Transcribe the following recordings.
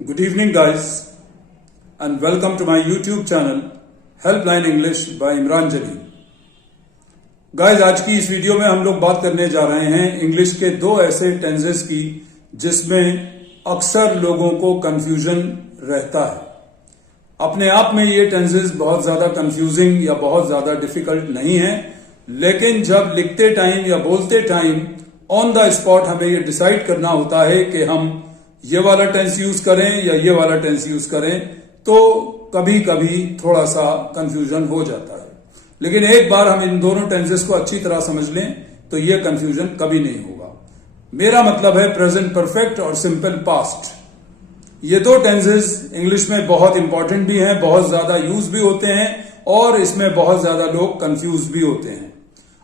Good evening, guys, and welcome to my YouTube channel Helpline English by Imran जली। Guys, आज की इस video में हम लोग बात करने जा रहे हैं इंग्लिश के दो ऐसे टेंसेस की जिसमें अक्सर लोगों को कंफ्यूजन रहता है। अपने आप में ये टेंसेस बहुत ज्यादा कंफ्यूजिंग या बहुत ज्यादा डिफिकल्ट नहीं है, लेकिन जब लिखते टाइम या बोलते टाइम ऑन द स्पॉट हमें ये डिसाइड करना होता है कि हम ये वाला टेंस यूज करें या ये वाला टेंस यूज करें, तो कभी कभी थोड़ा सा कंफ्यूजन हो जाता है। लेकिन एक बार हम इन दोनों टेंसेस को अच्छी तरह समझ लें तो ये कंफ्यूजन कभी नहीं होगा। मेरा मतलब है प्रेजेंट परफेक्ट और सिंपल पास्ट। ये दो टेंसेस इंग्लिश में बहुत इंपॉर्टेंट भी हैं, बहुत ज्यादा यूज भी होते हैं और इसमें बहुत ज्यादा लोग कंफ्यूज भी होते हैं।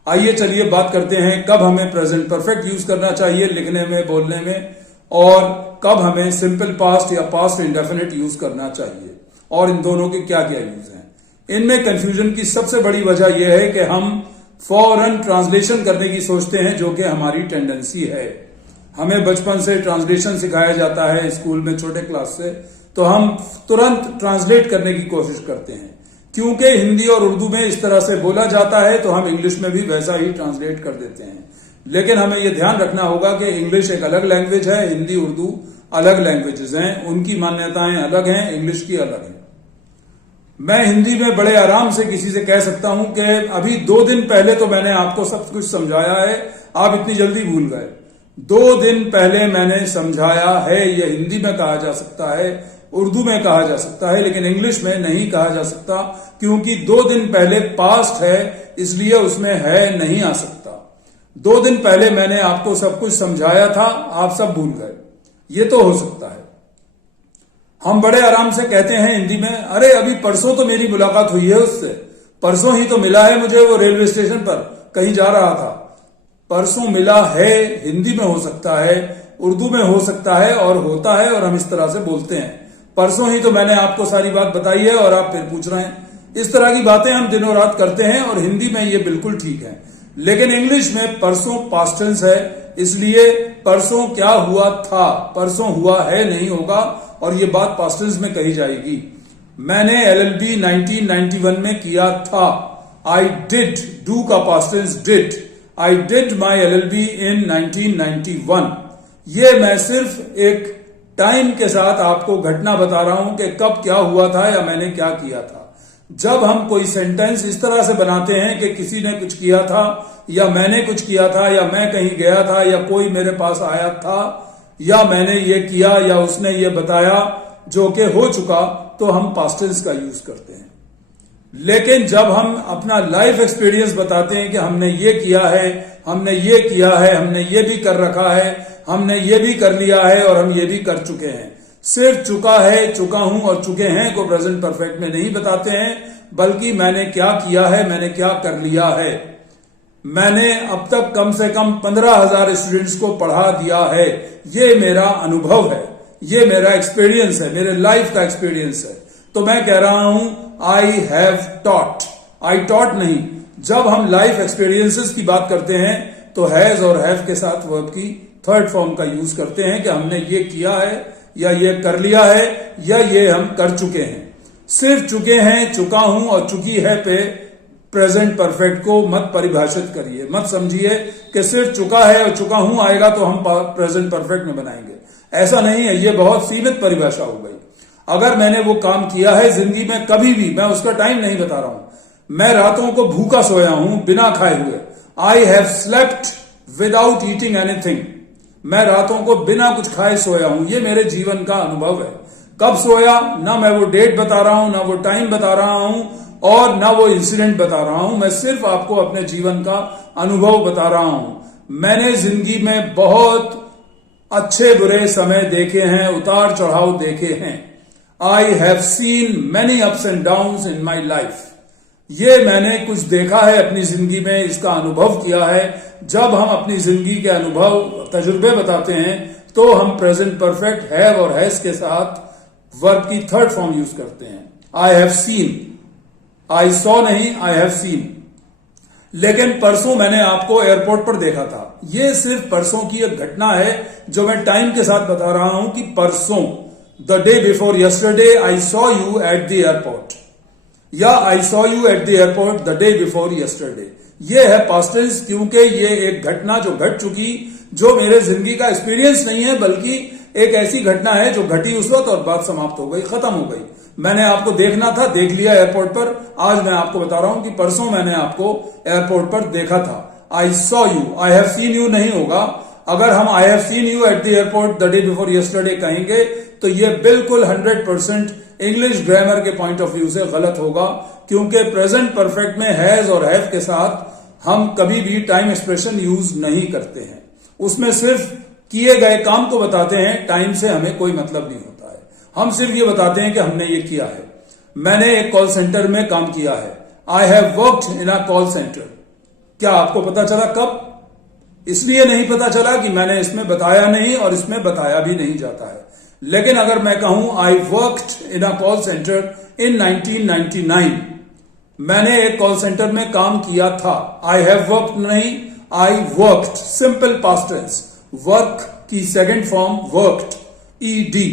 आइए चलिए बात करते हैं कब हमें प्रेजेंट परफेक्ट यूज करना चाहिए लिखने में, बोलने में, और कब हमें सिंपल पास्ट या पास्ट इंडेफिनिट यूज करना चाहिए और इन दोनों के क्या क्या यूज हैं। इनमें कंफ्यूजन की सबसे बड़ी वजह यह है कि हम फौरन ट्रांसलेशन करने की सोचते हैं, जो कि हमारी टेंडेंसी है। हमें बचपन से ट्रांसलेशन सिखाया जाता है स्कूल में छोटे क्लास से, तो हम तुरंत ट्रांसलेट करने की कोशिश करते हैं। क्योंकि हिंदी और उर्दू में इस तरह से बोला जाता है तो हम इंग्लिश में भी वैसा ही ट्रांसलेट कर देते हैं। लेकिन हमें यह ध्यान रखना होगा कि इंग्लिश एक अलग लैंग्वेज है, हिंदी उर्दू अलग लैंग्वेजेस हैं, उनकी मान्यताएं अलग हैं, इंग्लिश की अलग है। मैं हिंदी में बड़े आराम से किसी से कह सकता हूं कि अभी 2 दिन पहले तो मैंने आपको सब कुछ समझाया है, आप इतनी जल्दी भूल गए। 2 दिन पहले मैंने समझाया है। यह हिंदी में कहा जा सकता है, उर्दू में कहा जा सकता है, लेकिन इंग्लिश में नहीं कहा जा सकता, क्योंकि 2 दिन पहले पास्ट है, इसलिए उसमें है नहीं आ सकता। 2 दिन पहले मैंने आपको सब कुछ समझाया था, आप सब भूल गए। ये तो हो सकता है। हम बड़े आराम से कहते हैं हिंदी में, अरे अभी परसों तो मेरी मुलाकात हुई है उससे, परसों ही तो मिला है मुझे, वो रेलवे स्टेशन पर कहीं जा रहा था। परसों मिला है हिंदी में हो सकता है, उर्दू में हो सकता है और होता है, और हम इस तरह से बोलते हैं। परसों ही तो मैंने आपको सारी बात बताई है और आप फिर पूछ रहे हैं। इस तरह की बातें हम दिनों रात करते हैं और हिंदी में ये बिल्कुल ठीक है। लेकिन इंग्लिश में परसों पास्ट टेंस है, इसलिए परसों क्या हुआ था, परसों हुआ है नहीं होगा, और ये बात पास्ट टेंस में कही जाएगी। मैंने LLB 1991 में किया था। आई डिड, डू का past tense did. I did my LLB in 1991। ये मैं सिर्फ एक टाइम के साथ आपको घटना बता रहा हूं कि कब क्या हुआ था या मैंने क्या किया था। जब हम कोई सेंटेंस इस तरह से बनाते हैं कि किसी ने कुछ किया था या मैंने कुछ किया था या मैं कहीं गया था या कोई मेरे पास आया था या मैंने ये किया या उसने ये बताया जो कि हो चुका, तो हम पास्ट टेंस का यूज करते हैं। लेकिन जब हम अपना लाइफ एक्सपीरियंस बताते हैं कि हमने ये किया है, हमने ये किया है, हमने ये भी कर रखा है, हमने ये भी कर लिया है और हम ये भी कर चुके हैं, सिर्फ चुका है, चुका हूं और चुके हैं को प्रेजेंट परफेक्ट में नहीं बताते हैं, बल्कि मैंने क्या किया है, मैंने क्या कर लिया है। मैंने अब तक कम से कम 15,000 स्टूडेंट्स को पढ़ा दिया है। ये मेरा अनुभव है, ये मेरा एक्सपीरियंस है, मेरे लाइफ का एक्सपीरियंस है। तो मैं कह रहा हूं I have taught, I taught नहीं। जब हम लाइफ एक्सपीरियंसेस की बात करते हैं तो हैज और हैव के साथ वर्ब की थर्ड फॉर्म का यूज करते हैं कि हमने ये किया है या ये कर लिया है या ये हम कर चुके हैं। सिर्फ चुके हैं, चुका हूं और चुकी है पे प्रेजेंट परफेक्ट को मत परिभाषित करिए, मत समझिए कि सिर्फ चुका है और चुका हूं आएगा तो हम प्रेजेंट परफेक्ट में बनाएंगे। ऐसा नहीं है, ये बहुत सीमित परिभाषा हो गई। अगर मैंने वो काम किया है जिंदगी में कभी भी, मैं उसका टाइम नहीं बता रहा हूं। मैं रातों को भूखा सोया हूं बिना खाए हुए। I have slept without eating anything. मैं रातों को बिना कुछ खाए सोया हूं, ये मेरे जीवन का अनुभव है। कब सोया, ना मैं वो डेट बता रहा हूं, ना वो टाइम बता रहा हूं और ना वो इंसिडेंट बता रहा हूं। मैं सिर्फ आपको अपने जीवन का अनुभव बता रहा हूं। मैंने जिंदगी में बहुत अच्छे बुरे समय देखे हैं, उतार चढ़ाव देखे हैं। आई have seen many ups and downs in my life. ये मैंने कुछ देखा है अपनी जिंदगी में, इसका अनुभव किया है। जब हम अपनी जिंदगी के अनुभव, तजुर्बे बताते हैं तो हम प्रेजेंट परफेक्ट हैव और हैज के साथ वर्ब की थर्ड फॉर्म यूज करते हैं। आई हैव सीन, आई सॉ नहीं, आई हैव सीन। लेकिन परसों मैंने आपको एयरपोर्ट पर देखा था। ये सिर्फ परसों की एक घटना है जो मैं टाइम के साथ बता रहा हूं कि परसों the day before yesterday I saw you at the airport, या I saw you at the airport the day before yesterday. ये है पास्ट टेंस, क्योंकि ये एक घटना जो घट चुकी, जो मेरे जिंदगी का एक्सपीरियंस नहीं है, बल्कि एक ऐसी घटना है जो घटी उस वक्त और बात समाप्त हो गई, खत्म हो गई। मैंने आपको देखना था, देख लिया एयरपोर्ट पर। आज मैं आपको बता रहा हूं कि परसों मैंने आपको एयरपोर्ट पर देखा था। आई saw you, I have seen you नहीं होगा। अगर हम आई have seen you at the airport the day before yesterday कहेंगे तो ये बिल्कुल 100% इंग्लिश ग्रामर के पॉइंट ऑफ व्यू से गलत होगा, क्योंकि प्रेजेंट परफेक्ट में हैज और हैव के साथ हम कभी भी टाइम एक्सप्रेशन यूज नहीं करते हैं। उसमें सिर्फ किए गए काम को बताते हैं, टाइम से हमें कोई मतलब नहीं होता है। हम सिर्फ ये बताते हैं कि हमने ये किया है। मैंने एक कॉल सेंटर में काम किया है। आई have worked in a call centre. क्या आपको पता चला कब? इसलिए नहीं पता चला कि मैंने इसमें बताया नहीं और इसमें बताया भी नहीं जाता है। लेकिन अगर मैं कहूं I worked in a call centre in 1999, मैंने एक कॉल सेंटर में काम किया था। आई हैव वर्कड नहीं, I worked, simple past tense. Work की सेकंड फॉर्म वर्कड, ईडी।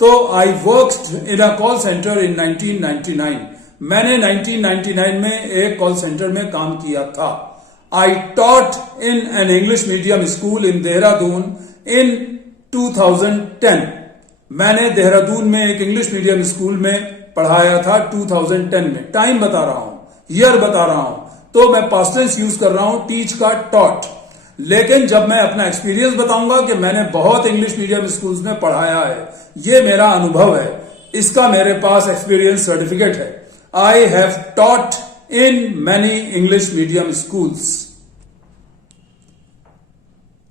तो I worked in a call centre in 1999। मैंने 1999 में एक कॉल सेंटर में काम किया था। I taught in an English medium school in Dehradun in 2010। मैंने देहरादून में एक इंग्लिश मीडियम स्कूल में पढ़ाया था 2010 में। टाइम बता रहा हूं, ईयर बता रहा हूं, तो मैं पास्ट टेंस यूज कर रहा हूं, टीच का टॉट। लेकिन जब मैं अपना एक्सपीरियंस बताऊंगा कि मैंने बहुत इंग्लिश मीडियम स्कूल्स में पढ़ाया है, ये मेरा अनुभव है, इसका मेरे पास एक्सपीरियंस सर्टिफिकेट है। I have taught in many English medium schools.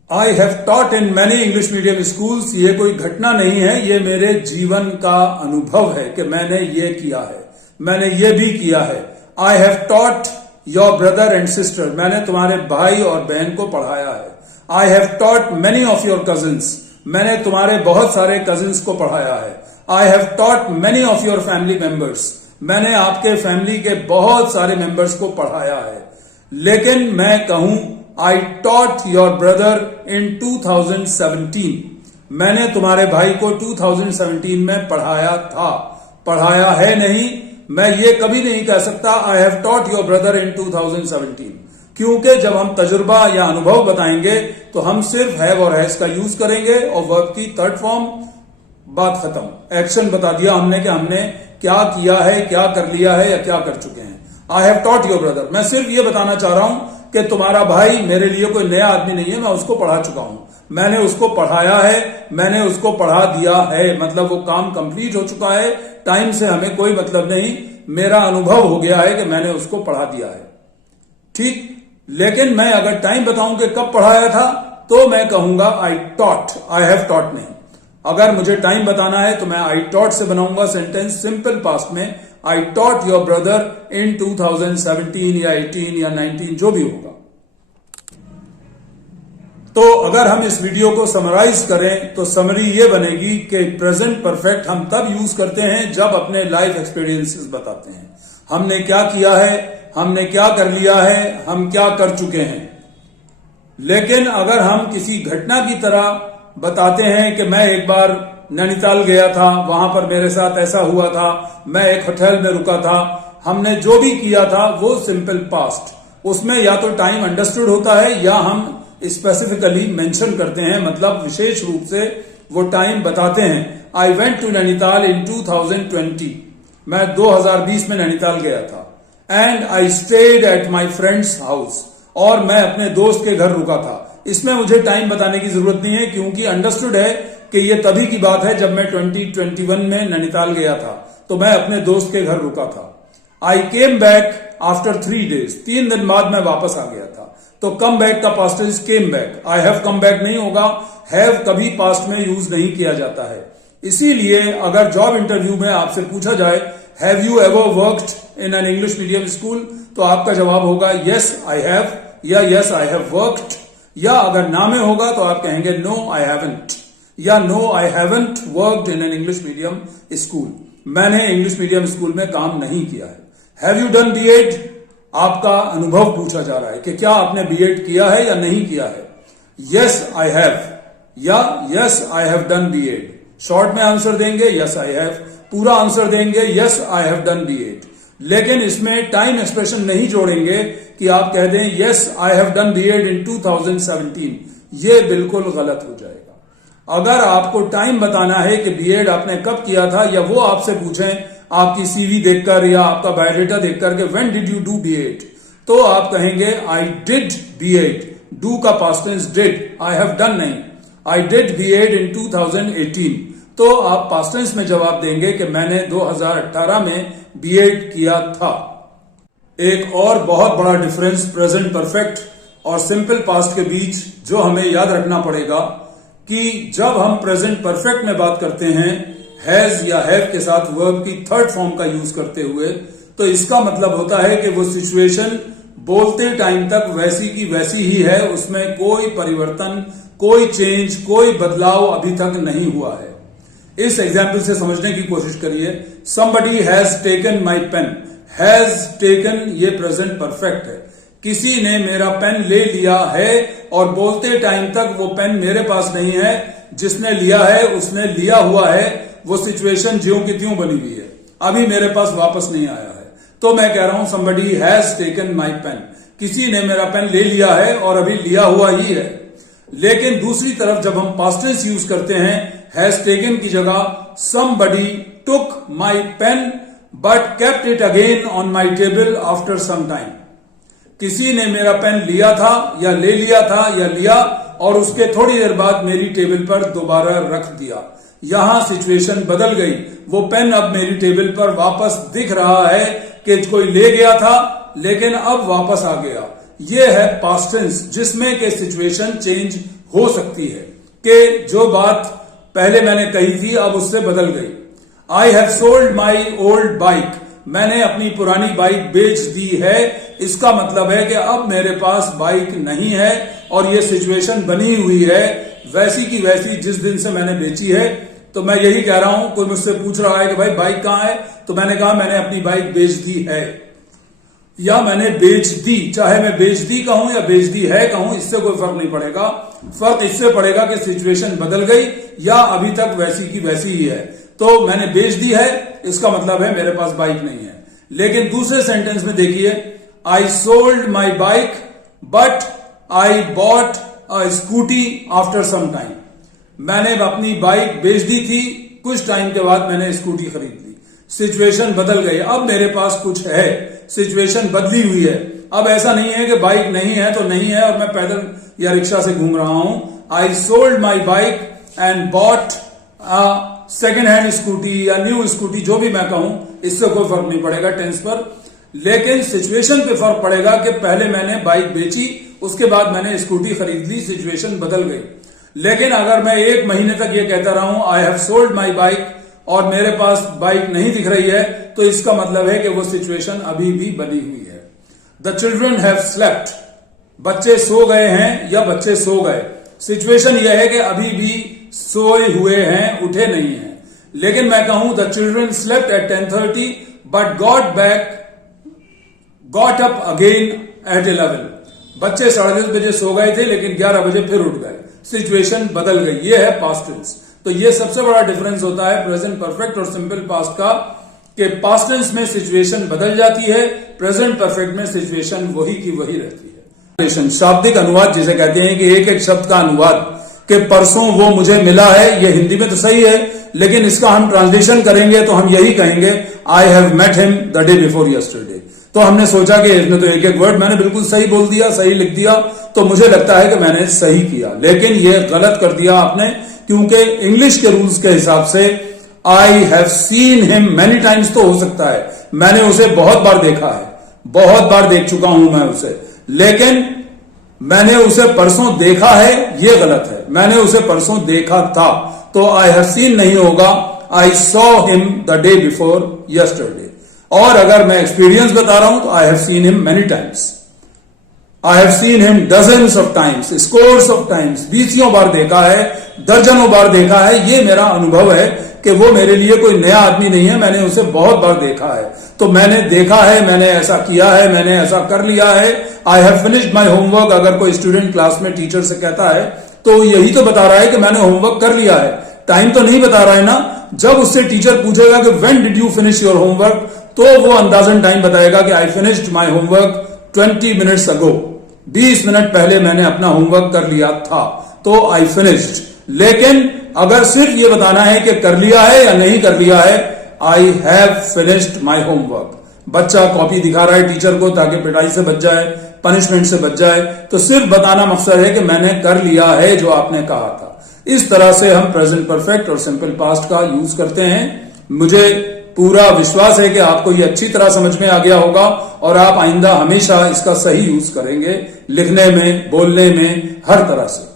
I have taught in many English medium schools. ये कोई घटना नहीं है, ये मेरे जीवन का अनुभव है कि मैंने ये किया है, मैंने ये भी किया है। I have taught your brother and sister. मैंने तुम्हारे भाई और बहन को पढ़ाया है। I have taught many of your cousins. मैंने तुम्हारे बहुत सारे कजिन्स को पढ़ाया है। I have taught many of your family members. मैंने आपके फैमिली के बहुत सारे मेंबर्स को पढ़ाया है। लेकिन मैं कहूं I taught your brother in 2017। मैंने तुम्हारे भाई को 2017 में पढ़ाया था, पढ़ाया है नहीं। मैं ये कभी नहीं कह सकता I have taught your brother in 2017, क्योंकि जब हम तजुर्बा या अनुभव बताएंगे तो हम सिर्फ हैव और हैज का यूज करेंगे और वर्ब की थर्ड फॉर्म, बात खत्म। एक्शन बता दिया हमने कि हमने क्या किया है, क्या कर लिया है या क्या कर चुके हैं। I have taught your brother, मैं सिर्फ ये बताना चाह रहा हूं कि तुम्हारा भाई मेरे लिए कोई नया आदमी नहीं है, मैं उसको पढ़ा चुका हूं, मैंने उसको पढ़ाया है, मैंने उसको पढ़ा दिया है, मतलब वो काम कंप्लीट हो चुका है। टाइम से हमें कोई मतलब नहीं, मेरा अनुभव हो गया है कि मैंने उसको पढ़ा दिया है, ठीक। लेकिन मैं अगर टाइम बताऊं कि कब पढ़ाया था तो मैं कहूंगा I taught, I have taught नहीं। अगर मुझे टाइम बताना है तो मैं आई टॉट से बनाऊंगा सेंटेंस सिंपल पास्ट में। I taught your brother in 2017 या 18 या 19, जो भी होगा। तो अगर हम इस वीडियो को समराइज करें तो समरी ये बनेगी कि प्रेजेंट परफेक्ट हम तब यूज करते हैं जब अपने लाइफ एक्सपीरियंसेस बताते हैं। हमने क्या किया है, हमने क्या कर लिया है, हम क्या कर चुके हैं। लेकिन अगर हम किसी घटना की तरह बताते हैं कि मैं एक बार नैनीताल गया था, वहां पर मेरे साथ ऐसा हुआ था, मैं एक होटल में रुका था, हमने जो भी किया था वो सिंपल पास्ट। उसमें या तो टाइम अंडरस्टूड होता है या हम स्पेसिफिकली मेंशन करते हैं, मतलब विशेष रूप से वो टाइम बताते हैं। आई वेंट टू नैनीताल इन 2020। मैं 2020 में नैनीताल गया था। And I stayed at my friends house, और मैं अपने दोस्त के घर रुका था। इसमें मुझे टाइम बताने की जरूरत नहीं है, क्योंकि अंडरस्टूड है कि ये तभी की बात है जब मैं 2021 में नैनीताल गया था, तो मैं अपने दोस्त के घर रुका था। आई केम बैक आफ्टर 3 days, 3 दिन बाद मैं वापस आ गया था। तो कम बैक का past tense came back, I have come back नहीं होगा। हैव कभी पास्ट में यूज नहीं किया जाता है। इसीलिए अगर जॉब इंटरव्यू में आपसे पूछा जाए have you ever worked in an English medium school, तो आपका जवाब होगा यस आई हैव या यस आई हैव वर्कड, या अगर ना में होगा तो आप कहेंगे नो आई हैवंट या no I haven't worked in an English medium school. मैंने इंग्लिश मीडियम स्कूल में काम नहीं किया है। हैव यू डन बीएड, आपका अनुभव पूछा जा रहा है कि क्या आपने बीएड किया है या नहीं किया है। यस आई हैव या yes I have done BEd. Short में आंसर देंगे यस आई हैव, पूरा आंसर देंगे yes I have done B.Ed। लेकिन इसमें टाइम एक्सप्रेशन नहीं जोड़ेंगे कि आप कह दें yes I have done B.Ed इन 2017, ये बिल्कुल गलत हो जाएगा। अगर आपको टाइम बताना है कि B.Ed आपने कब किया था, या वो आपसे पूछें आपकी CV देखकर या आपका बायोडेटा देखकर कि when did you do B.Ed, तो आप कहेंगे आई डिड B.Ed। डू का past tense did, I have done नहीं। आई डिड B.Ed इन 2018, तो आप पास्ट टेंस में जवाब देंगे कि मैंने 2018 में B.Ed किया था। एक और बहुत बड़ा डिफरेंस प्रेजेंट परफेक्ट और सिंपल पास्ट के बीच जो हमें याद रखना पड़ेगा कि जब हम प्रेजेंट परफेक्ट में बात करते हैं हैज या हैव के साथ वर्ब की थर्ड फॉर्म का यूज करते हुए, तो इसका मतलब होता है कि वो सिचुएशन बोलते टाइम तक वैसी की वैसी ही है, उसमें कोई परिवर्तन, कोई चेंज, कोई बदलाव अभी तक नहीं हुआ है। इस एग्जाम्पल से समझने की कोशिश करिए। somebody has taken my pen, has taken ये प्रेजेंट परफेक्ट है। किसी ने मेरा पेन ले लिया है, और बोलते टाइम तक वो पेन मेरे पास नहीं है, जिसने लिया है उसने लिया हुआ है, वो सिचुएशन ज्यों की त्यों बनी हुई है, अभी मेरे पास वापस नहीं आया है। तो मैं कह रहा हूं somebody has taken my pen, किसी ने मेरा पेन ले लिया है और अभी लिया हुआ ही है। लेकिन दूसरी तरफ जब हम पास्ट टेंस यूज करते हैं has taken की जगह somebody took my pen but kept it again on my table after some time, किसी ने मेरा पेन लिया था या ले लिया था या लिया और उसके थोड़ी देर बाद मेरी टेबल पर दोबारा रख दिया। यहां सिचुएशन बदल गई, वो पेन अब मेरी टेबल पर वापस दिख रहा है कि कोई ले गया था लेकिन अब वापस आ गया। ये है पास्ट टेंस जिसमें के सिचुएशन चेंज हो सकती है कि जो बात पहले मैंने कही थी अब उससे बदल गई। I have sold my old bike, मैंने अपनी पुरानी बाइक बेच दी है। इसका मतलब है कि अब मेरे पास बाइक नहीं है और ये सिचुएशन बनी हुई है वैसी की वैसी जिस दिन से मैंने बेची है। तो मैं यही कह रहा हूं, कोई मुझसे पूछ रहा है कि भाई बाइक कहां है, तो मैंने कहा मैंने अपनी बाइक बेच दी है या मैंने बेच दी। चाहे मैं बेच दी कहूं या बेच दी है कहूं, इससे कोई फर्क नहीं पड़ेगा। फर्क इससे पड़ेगा कि सिचुएशन बदल गई या अभी तक वैसी की वैसी ही है। तो मैंने बेच दी है, इसका मतलब है मेरे पास बाइक नहीं है। लेकिन दूसरे सेंटेंस में देखिए, I sold my bike but I bought a scooty after some time, मैंने अपनी बाइक बेच दी थी, कुछ टाइम के बाद मैंने स्कूटी खरीद ली। सिचुएशन बदल गई, अब मेरे पास कुछ है, सिचुएशन बदली हुई है। अब ऐसा नहीं है कि बाइक नहीं है तो नहीं है और मैं पैदल या रिक्शा से घूम रहा हूं। आई sold my bike and bought a second hand scooty या न्यू स्कूटी, जो भी मैं कहूं, इससे कोई फर्क नहीं पड़ेगा टेंस पर। लेकिन सिचुएशन पे फर्क पड़ेगा कि पहले मैंने बाइक बेची, उसके बाद मैंने स्कूटी खरीद ली, सिचुएशन बदल गई। लेकिन अगर मैं एक महीने तक ये कहता रहा हूं I have sold my bike और मेरे पास बाइक नहीं दिख रही है, तो इसका मतलब है कि वो सिचुएशन अभी भी बनी हुई है। द चिल्ड्रन हैव स्लेप्ट, बच्चे सो गए हैं या बच्चे सो गए। सिचुएशन यह है कि अभी भी सोए हुए हैं, उठे नहीं हैं। लेकिन मैं कहूं the children slept at 10:30 but got up again at 11, बच्चे 10:30 बजे सो गए थे लेकिन 11 बजे फिर उठ गए, सिचुएशन बदल गई। ये है पास्ट टेंस। तो ये सबसे बड़ा डिफरेंस होता है प्रेजेंट परफेक्ट और सिंपल पास्ट का, कि पास्ट टेंस में सिचुएशन बदल जाती है, प्रेजेंट परफेक्ट में सिचुएशन वही की वही रहती है। शाब्दिक अनुवाद जिसे कहते हैं कि एक एक शब्द का अनुवाद, कि परसों वो मुझे मिला है, ये हिंदी में तो सही है, लेकिन इसका हम ट्रांसलेशन करेंगे तो हम यही कहेंगे I have met him the day before yesterday. तो हमने सोचा कि इसमें तो एक एक वर्ड मैंने बिल्कुल सही बोल दिया, सही लिख दिया, तो मुझे लगता है कि मैंने सही किया। लेकिन ये गलत कर दिया आपने, क्योंकि इंग्लिश के रूल्स के हिसाब से आई have seen him many times तो हो सकता है, मैंने उसे बहुत बार देखा है, बहुत बार देख चुका हूं मैं उसे, लेकिन मैंने उसे परसों देखा है, ये गलत है। मैंने उसे परसों देखा था, तो आई हैव सीन नहीं होगा, I saw him the day before yesterday. और अगर मैं एक्सपीरियंस बता रहा हूं तो I have seen him many times, I have seen him dozens of times, scores of times, बीसियों बार देखा है, दर्जनों बार देखा है। ये मेरा अनुभव है कि वो मेरे लिए कोई नया आदमी नहीं है, मैंने उसे बहुत बार देखा है। तो मैंने देखा है, मैंने ऐसा किया है, मैंने ऐसा कर लिया है। I have finished my homework, अगर कोई स्टूडेंट क्लास में टीचर से कहता है तो यही तो बता रहा है कि मैंने होमवर्क कर लिया है। टाइम तो नहीं बता रहा है ना। जब उससे टीचर पूछेगा कि when did you finish your homework, तो वो अंदाजन टाइम बताएगा कि I finished my homework 20 minutes ago, 20 minute पहले मैंने अपना होमवर्क कर लिया था, तो आई फिनिश्ड। लेकिन अगर सिर्फ ये बताना है कि कर लिया है या नहीं कर लिया है, I have finished my homework. बच्चा कॉपी दिखा रहा है टीचर को ताकि पिटाई से बच जाए, पनिशमेंट से बच जाए, तो सिर्फ बताना मकसद है कि मैंने कर लिया है जो आपने कहा था। इस तरह से हम प्रेजेंट परफेक्ट और सिंपल पास्ट का यूज करते हैं। मुझे पूरा विश्वास है कि आपको ये अच्छी तरह समझ में आ गया होगा और आप आइंदा हमेशा इसका सही यूज करेंगे, लिखने में, बोलने में, हर तरह से।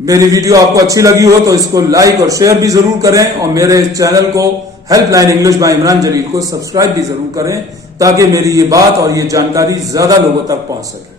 मेरी वीडियो आपको अच्छी लगी हो तो इसको लाइक और शेयर भी जरूर करें और मेरे चैनल को हेल्पलाइन इंग्लिश बाय इमरान जलील को सब्सक्राइब भी जरूर करें ताकि मेरी ये बात और ये जानकारी ज्यादा लोगों तक पहुंच सके।